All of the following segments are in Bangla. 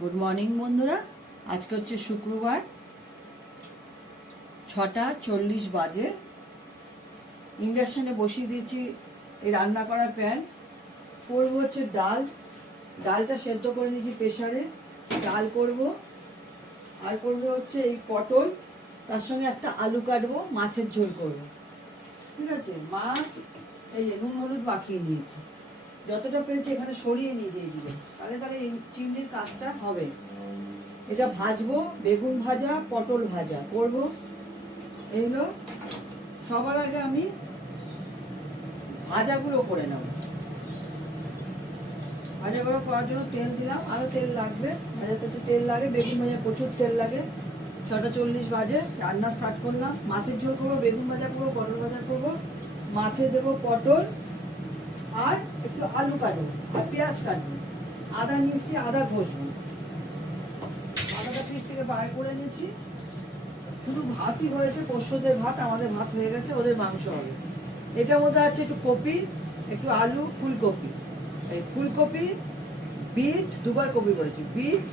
গুড মর্নিং বন্ধুরা। আজকে হচ্ছে শুক্রবার, 6:40 বাজে। ইন্ডাকশানে বসিয়ে দিয়েছি এই রান্না করার প্যান। করবো হচ্ছে ডালটা সেদ্ধ করে নিয়েছি প্রেসারে। ডাল করব, আর করবো হচ্ছে এই পটল, তার সঙ্গে একটা আলু কাটবো, মাছের ঝোল করবো। ঠিক আছে, মাছ এই যে নুন হলুদ মাখিয়ে নিয়েছি, যতটা পেয়েছি এখানে সরিয়ে নিয়েছি এইদিকে, তাহলে এই চিংড়ির কাজটা হবে। এটা ভাজবো, বেগুন ভাজা পটল ভাজা করব। এইগুলো সবার আগে আমি ভাজাগুলো করে নেব। ভাজাগুলো করার জন্য তেল দিলাম, আরও তেল লাগবে, ভাজাতে একটু তেল লাগে, বেগুন ভাজা প্রচুর তেল লাগে। 6:40 বাজে, রান্না স্টার্ট করলাম। মাছের ঝোল করবো, বেগুন ভাজা করবো, পটল ভাজা করবো। মাছে দেবো পটল, আর একটু আলু কাটবো, আর পেঁয়াজ কাটবো। আদা নিয়েছি, আদা ঘষবো। আদাটা পিস থেকে বার করে নিয়েছি। শুধু ভাতই হয়েছে, পোষ্যদের ভাত, আমাদের ভাত হয়ে গেছে, ওদের মাংস হবে। এটার মধ্যে আছে একটু কপি, একটু আলু, ফুলকপি। এই ফুলকপি, বিট, দুবার কপি করেছি, বিট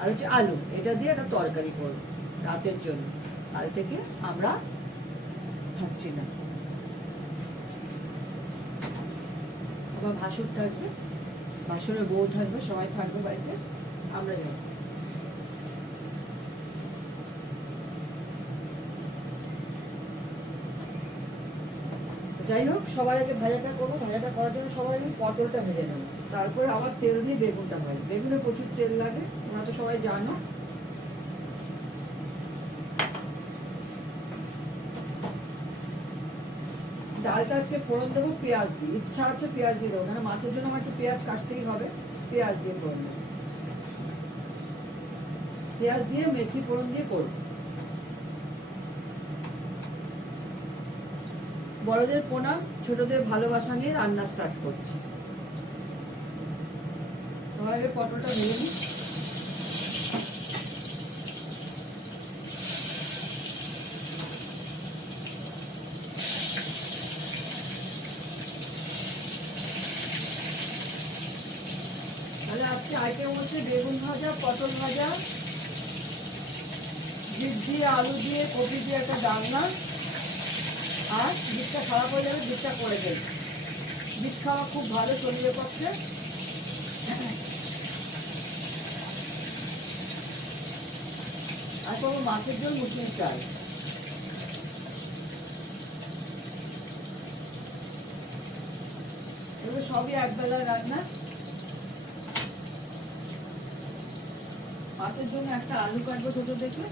আর হচ্ছে আলু, এটা দিয়ে একটা তরকারি করব রাতের জন্য। কাল থেকে আমরা খাচ্ছি না। আবার ভাসুর থাকবে, ভাসুরের বউ থাকবে, সবাই থাকবে বাড়িতে, আমরা যাব। যাই হোক, সবার আগে ভাজাটা করবো। ভাজাটা করার জন্য সবার আগে পটলটা ভেজে নেবো, তারপরে আবার তেল দিয়ে বেগুনটা ভাজবো। বেগুনে প্রচুর তেল লাগে, তোমরা তো সবাই জানো। ডালটা আজকে ফোড়ন দেবো পেঁয়াজ দিয়ে, ইচ্ছা আছে পেঁয়াজ দিয়ে দেবো, কারণ মাছের জন্য আমার একটু পেঁয়াজ কাটতেই হবে। পেঁয়াজ দিয়ে ফোড়ন দেবো, পেঁয়াজ দিয়ে মেথি ফোড়ন দিয়ে করবো। বড়দের প্রণাম, ছোটদের ভালোবাসা নিয়ে রান্না স্টার্ট করছি। তোমার আগে পটলটা ভেজে নিই। তাহলে আজকে আইটেম হচ্ছে বেগুন ভাজা, পটল ভাজা, বিট দিয়ে, আলু দিয়ে, কপি দিয়ে একটা ডালনা। আর বিটটা খারাপ হয়ে যাবে, বিটটা করে দেবে। বিট খাওয়া খুব ভালো শরীরের পক্ষে। আর করবো মাছের ঝোল, মুসুরির ডাল। এগুলো সবই একবেলার রান্না। মাছের জন্য একটা আলু কাটবো ছোট দেখে,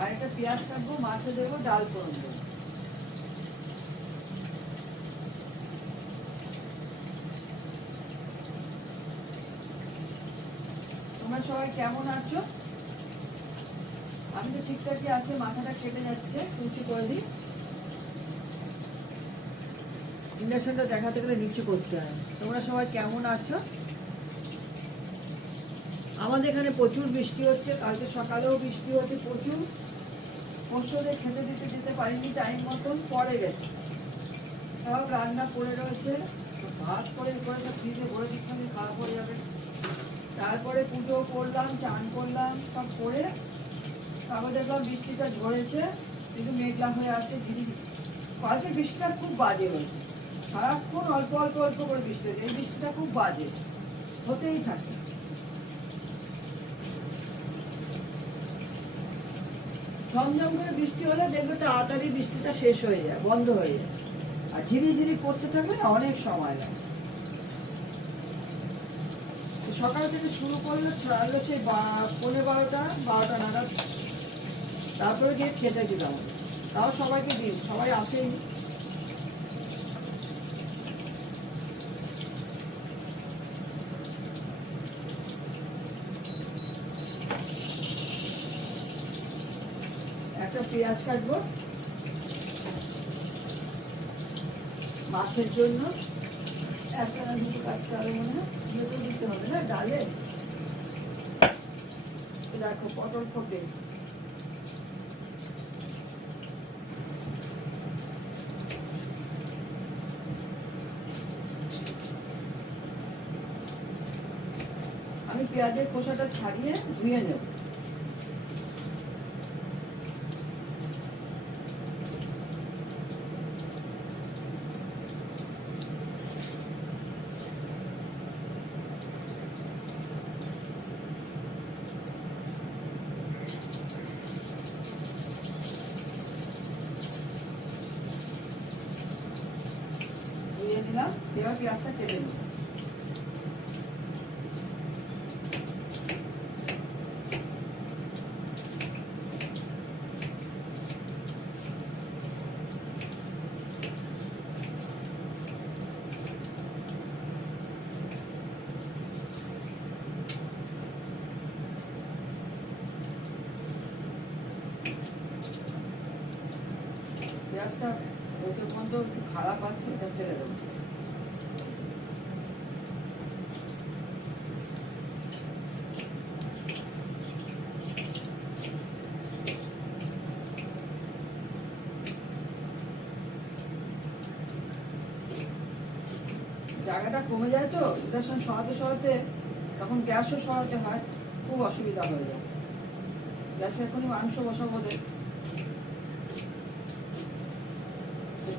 আর একটা পেঁয়াজ কাটবো, মাছে দেবো, ডাল ফোড়ন দেবো। তোমরা সবাই কেমন আছো? আমি তো ঠিকঠাকই আছি, মাথাটা কেটে যাচ্ছে, কুচি করে দিই। ইন্ডাকশনটা দেখাতে গেলে নিচু করতে হয়। তোমরা সবাই কেমন আছো? আমাদের এখানে প্রচুর বৃষ্টি হচ্ছে, কালকে সকালেও বৃষ্টি হচ্ছে প্রচুর। পরশুদের খেতে দিতে পারিনি টাইম মতন, পরে গেছে। সব রান্না করে রয়েছে, ভাত করে সব ফ্রিজে ভরে দিচ্ছি, খাওয়া পড়ে যাবে। তারপরে পুজো করলাম, চান করলাম, সব করে তারপর দেখলাম বৃষ্টিটা ঝরেছে, কিন্তু মেঘলা হয়ে আসছে ঝিরি। কালকে বৃষ্টিটা খুব বাজে হয়েছে, সারাক্ষণ অল্প অল্প অল্প করে বৃষ্টি হয়েছে। এই বৃষ্টিটা খুব বাজে, হতেই থাকে। ঝমঝম করে বৃষ্টি হলে দেখবে তাড়াতাড়ি বৃষ্টিটা শেষ হয়ে যায়, বন্ধ হয়ে যায়। আর ঝিরি ঝিরি পড়তে থাকবে না, অনেক সময় লাগে। সকাল থেকে শুরু করলে ছাড়লো সেই 12:30 নাগাদ, তারপরে গিয়ে খেতে দিলাম। তাও সবাইকে দিন, সবাই আসেনি। একটা পেঁয়াজ কাটবো মাছের জন্য, একটা না দুটো কাটতে হবে মনে হয়, দুটো দিতে হবে না ডালে। দেখো পটল ফোটে, পেঁয়াজের খোসাটা ছাড়িয়ে ধুয়ে নেব। ধুয়ে দিলাম, এবার পেঁয়াজটা কেটে নেব। পেঁয়াজটা ওকে পর্যন্ত একটু খারাপ আছে, এটা ফেলে দেবো। জায়গাটা কমে যায় তো এটার সঙ্গে সরাতে সরাতে, তখন গ্যাসও সরাতে হয়, খুব অসুবিধা হয়ে যায়। গ্যাসে এখনই মাংস বসাবো,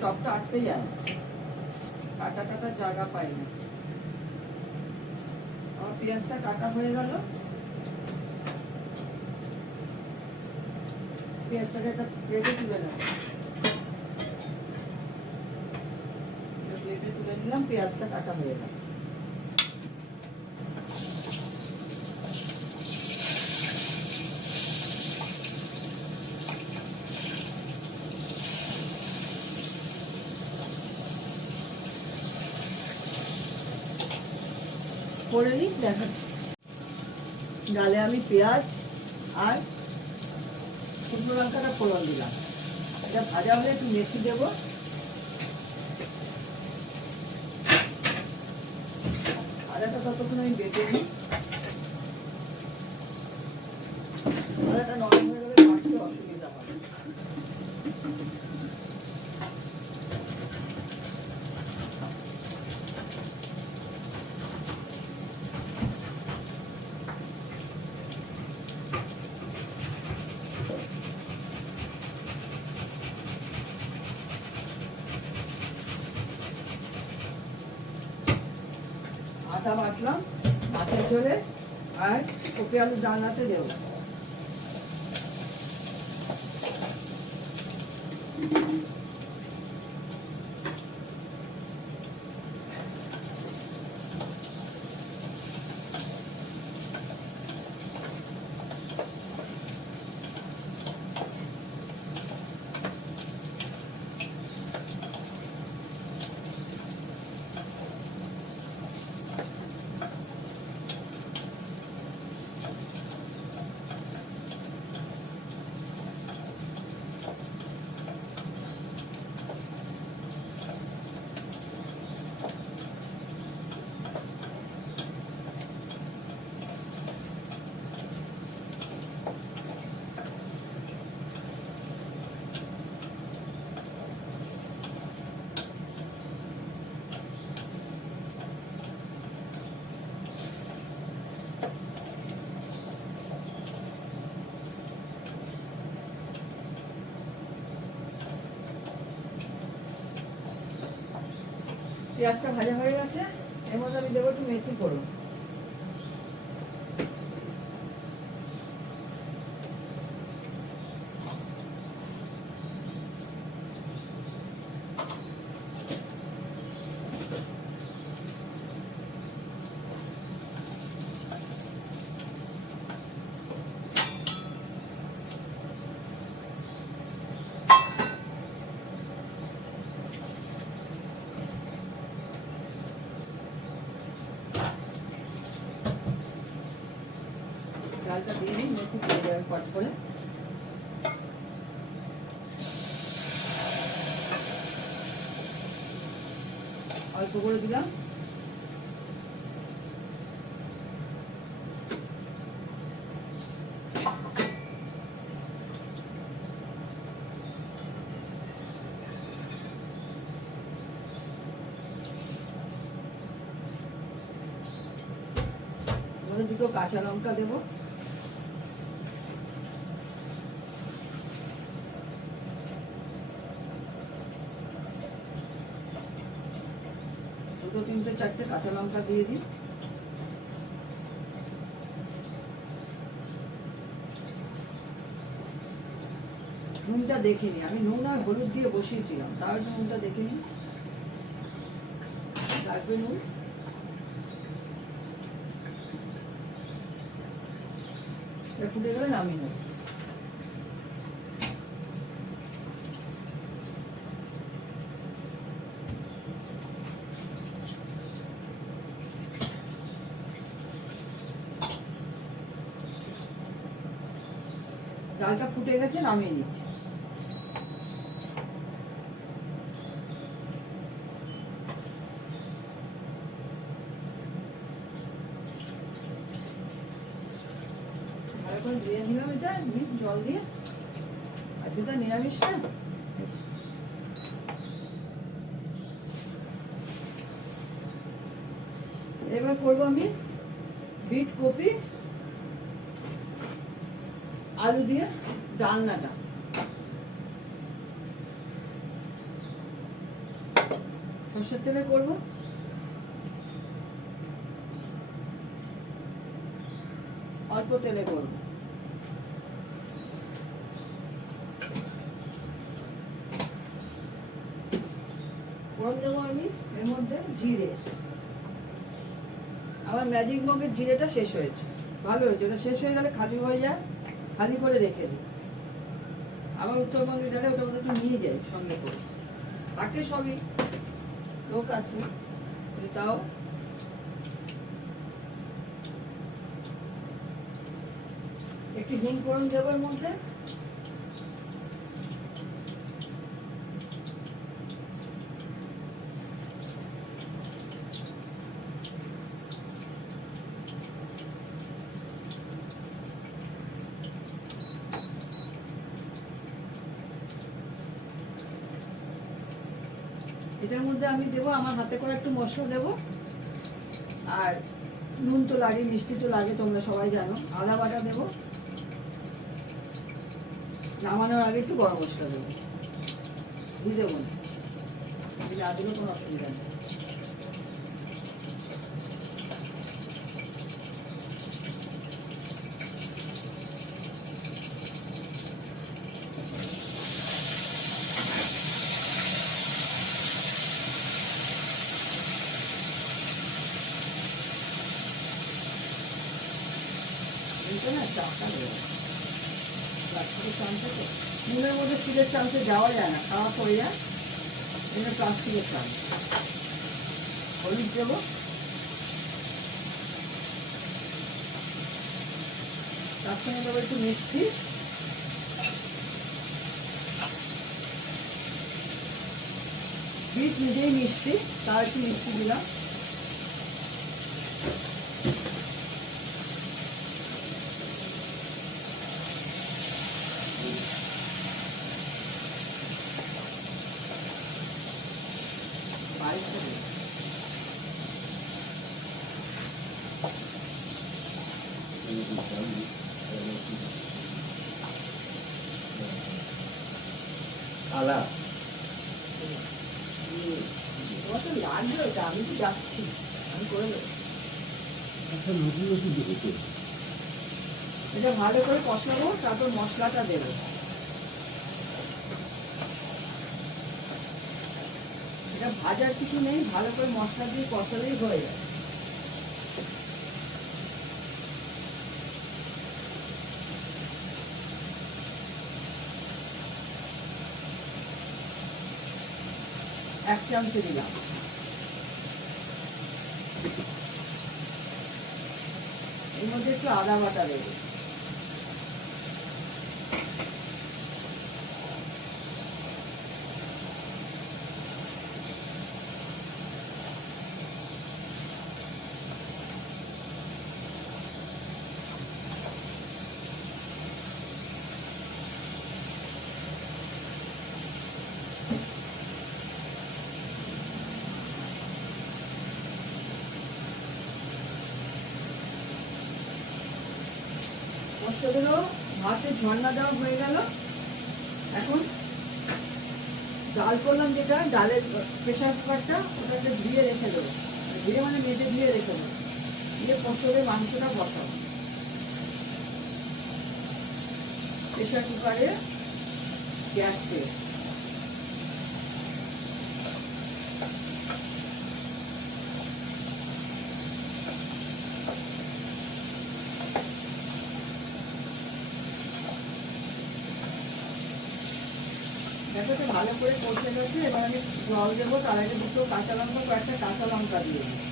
টপটা আটকে যায়, কাটা কাটা জায়গা পাই না। আমার পেঁয়াজটা কাটা হয়ে গেল, পেঁয়াজটাকে একটা প্লেটে তুলে নেব। প্লেটে তুলে নিলাম, পেঁয়াজটা কাটা হয়ে গেল। করে নিই, দেখাচ্ছি। ডালে আমি পেঁয়াজ আর শুকনো লঙ্কাটা ফোড়ন দিলাম। এটা ভাজা হলে একটু মেথি দেবো। আদাটা ততক্ষণ আমি বেটে নিই। আদাটা নরম হয়ে গেলে বাটতে অসুবিধা হয়। আদা বাটলাম মাছের ঝোলে, আর কপি আলু ডালনাতে দেবো। পেঁয়াজটা ভাজা হয়ে গেছে, এর মধ্যে আমি দেবো একটু মেথি করো। ডালটা দিয়ে দিই, মেথি দিয়ে যাবে পট করে। অল্প করে দিলাম। মধ্যে দুটো কাঁচা লঙ্কা দেবো, দুটো তিনটে চারটে কাঁচা লঙ্কা দিয়ে দিই। নুনটা দেখে নি, আমি নুন আর হলুদ দিয়ে বসিয়েছিলাম, তার নুনটা দেখে নি, লাগবে নুন। ফুটে গেলে নামিয়ে নেব। ডালটা ফুটে গেছে, নামিয়ে নিচ্ছি। ভালো করে দিয়ে নিলাম এটা জল দিয়ে, আজকে তো নিরামিষ না। এবার করবো আমি বিট কপি আলু দিয়ে ডালনাটা। সর্ষের তেলে করবো, অল্প তেলে করবো। ফোড়ন দেবো আমি এর মধ্যে জিরে। আমার ম্যাজিক মগের জিরেটা শেষ হয়েছে, ভালো হয়েছে, ওটা শেষ হয়ে গেলে খালি হয়ে যায়, খালি করে রেখে দিই। আবার উত্তরবঙ্গে গেলে ওটা ওদের একটু নিয়ে যাই সঙ্গে করে, থাকে সবই, লোক আছে, তাও একটু হিং ফোড়ন দেবো এর মধ্যে। এটার মধ্যে আমি দেবো আমার হাতে করে একটু মশলা দেবো, আর নুন তো লাগে, মিষ্টি তো লাগে, তোমরা সবাই জানো। আদা বাটা দেবো, নামানোর আগে একটু গরম মশলা দেবো, দিয়ে দেবো না, না দিলেও কোনো অসুবিধা নেই। না চাপটা দেবো, প্লাস্টিকের চামচে তো নুনের মধ্যে স্টিলের চামচে যাওয়া যায় না, খাওয়া পড়ে যায়, এটা প্লাস্টিকের চামচ। হলুদ দেবো, তার সঙ্গে দেবো একটু মিষ্টি, বিট নিজেই মিষ্টি, তার একটু মিষ্টি দিলাম। আলা তোমার তো লাগবে ওটা, আমি তো যাচ্ছি, আমি করে দেবো। একটা নতুন নতুন দেখেছি, এটা ভালো করে কষাবো, তারপর মশলাটা দেবো। এটা ভাজার কিছু নেই, ভালো করে মশলা দিয়ে কষালেই হয়ে যায়। এক চামচে দিলাম, এর মধ্যে একটু আদা বাটা দেবো, মশলাগুলো ভাতের ঝর্ণা দেওয়া হয়ে গেল। এখন ডাল করলাম, যেটা ডালের প্রেশার কুকারটা, ওটাকে ধুয়ে রেখে দেবো, ধুয়ে মানে মেজে ধুয়ে রেখে দেবো, দিয়ে কষলে মাংসটা বসাবো প্রেশার কুকারে গ্যাসে। দেখো তো ভালো করে কষে গেছে। এবার আমি জল দেবো, তার আগে দুটো কাঁচা লঙ্কা, কয়েকটা কাঁচা লঙ্কা দিয়ে দেবো।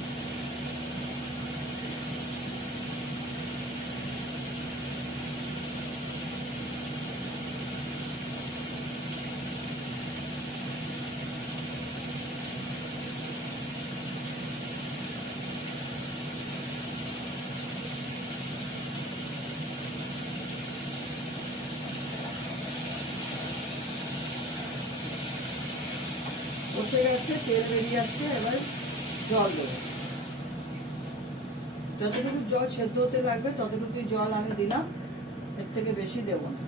কষে গেছে, তেল বেরিয়ে যাচ্ছে। এবার জল দেবো, যতটুকু জল সেদ্ধ হতে লাগবে ততটুকু জল আমি দিলাম, এর থেকে বেশি দেবো না।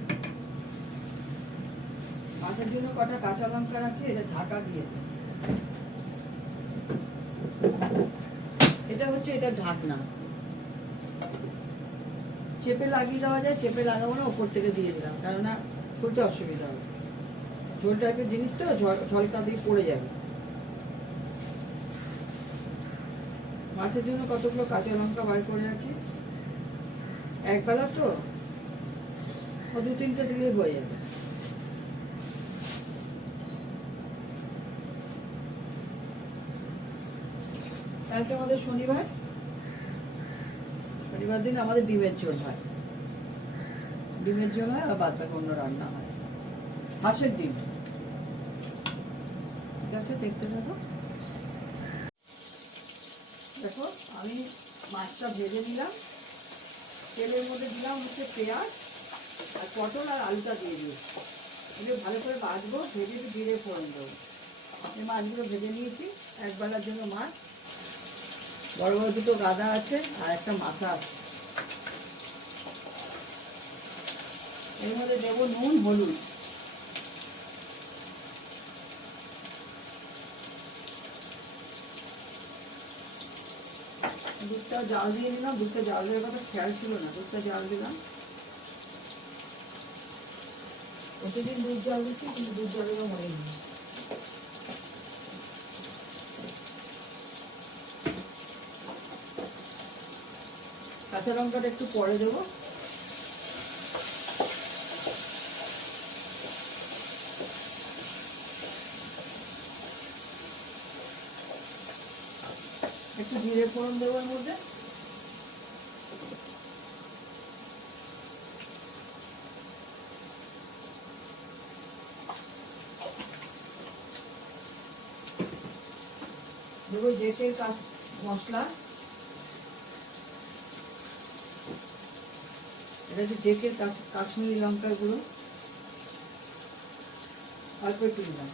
মাছের জন্য কটা কাঁচা লঙ্কা রাখি, এটা ঢাকা দিয়ে দেব। এটা হচ্ছে এটা ঢাকনা, চেপে লাগিয়ে দেওয়া যায়, চেপে লাগাবো না, ওপর থেকে দিয়ে দিলাম, কেননা খুলতে অসুবিধা হবে। ঝোল টাইপের জিনিস তো, ঝলকা দিয়ে পড়ে যাবে। মাছের জন্য কতগুলো কাঁচা লঙ্কা বার করে রাখি, একবেলা তো, ও 2-3টে দিলেই হয়ে যাবে। কালকে আমাদের শনিবার দিন আমাদের ডিমের ঝোল হয়, ডিমের ঝোল হয়, আর বাদ বাকি অন্য রান্না হয়। হাঁসের ডিম। ঠিক আছে, দেখতে থাকো। দেখো আমি মাছটা ভেজে নিলাম, তেলের মধ্যে দিলাম হচ্ছে পেঁয়াজ আর পটল আর আলুটা দিয়ে দিয়েছি। এগুলো ভালো করে ভাজবো, ভেজে একটু জিরে ফোড়ন দেবো। এই মাছগুলো ভেজে নিয়েছি, একবেলার জন্য মাছ। বড় বড় দুটো গাদা আছে আর একটা মাথা আছে। এর মধ্যে দেবো নুন, হলুদ। দুধটা জাল দিয়ে দিলাম, দুধটা জাল দেওয়ার কথা খেয়াল ছিল না, দুধটা জাল দিলাম। প্রতিদিন দুধ জাল দিচ্ছি, কিন্তু দুধ জাল দেওয়া হয়নি। কাঁচা লঙ্কাটা একটু পরে দেবো। একটু জিরে ফোড়ন দেবো এর মধ্যে। দেবো জেটের মশলা, এটা হচ্ছে জেটের কাশ্মীরি লঙ্কার গুঁড়ো, অল্প একটু দিলাম।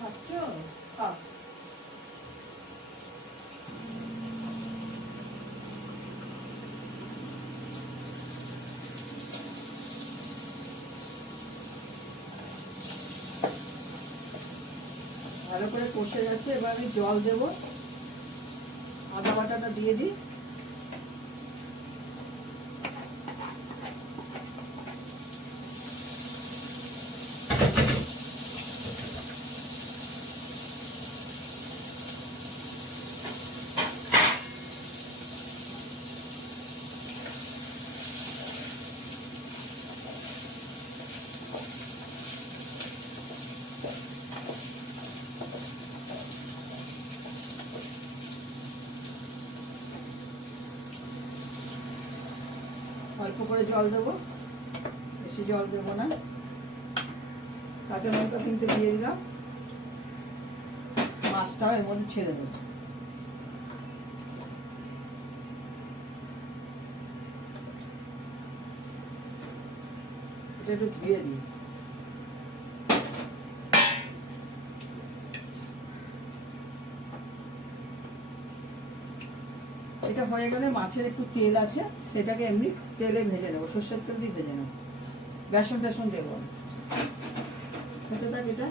খাচ্ছ? খাও। ভালো করে কষে যাচ্ছে, এবার আমি জল দেবো। আদা বাটাটা দিয়ে দিই। অল্প করে জল দেবো, বেশি জল দেবো না। কাঁচা লঙ্কা কিনতে দিয়ে দিলাম, মাছটাও এর মধ্যে ছেড়ে দেবো। এটা একটু ধুয়ে দিই। এটা হয়ে গেলে মাছের একটু তেল আছে, সেটাকে এমনি তেলে ভেজে নেবো, সর্ষের তেল দিয়ে ভেজে নেবো, বেসন টেসন দেবো। এটা দেখ, এটা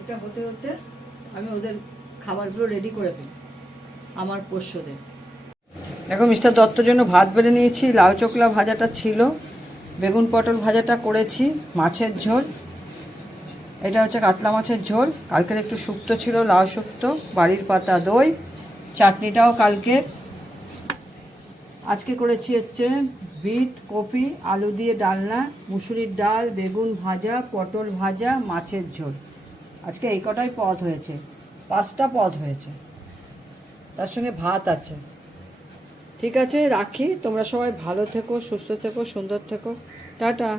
এটা হতে হতে আমি ওদের খাবারগুলো রেডি করে ফেলি, আমার পোষ্যদের। দেখো মিস্টার দত্তর জন্য ভাত বেড়ে নিয়েছি, লাউ চোকলা ভাজাটা ছিল, বেগুন পটল ভাজাটা করেছি, মাছের ঝোল, এটা হচ্ছে কাতলা মাছের ঝোল, কালকের একটু শুক্তো ছিল, লাউ শুক্তো, বাড়ির পাতা দই, চাটনিটাও কালকে। আজকে করেছি হচ্ছে বিট কপি আলু দিয়ে ডালনা, মুসুরির ডাল, বেগুন ভাজা, পটল ভাজা, মাছের ঝোল। আজকে এই কটাই পদ হয়েছে, 5টা পদ হয়েছে, তার সঙ্গে ভাত আছে। ঠিক আছে, রাখি। তোমরা সবাই ভালো থেকো, সুস্থ থেকো, সুন্দর থেকো। টাটা।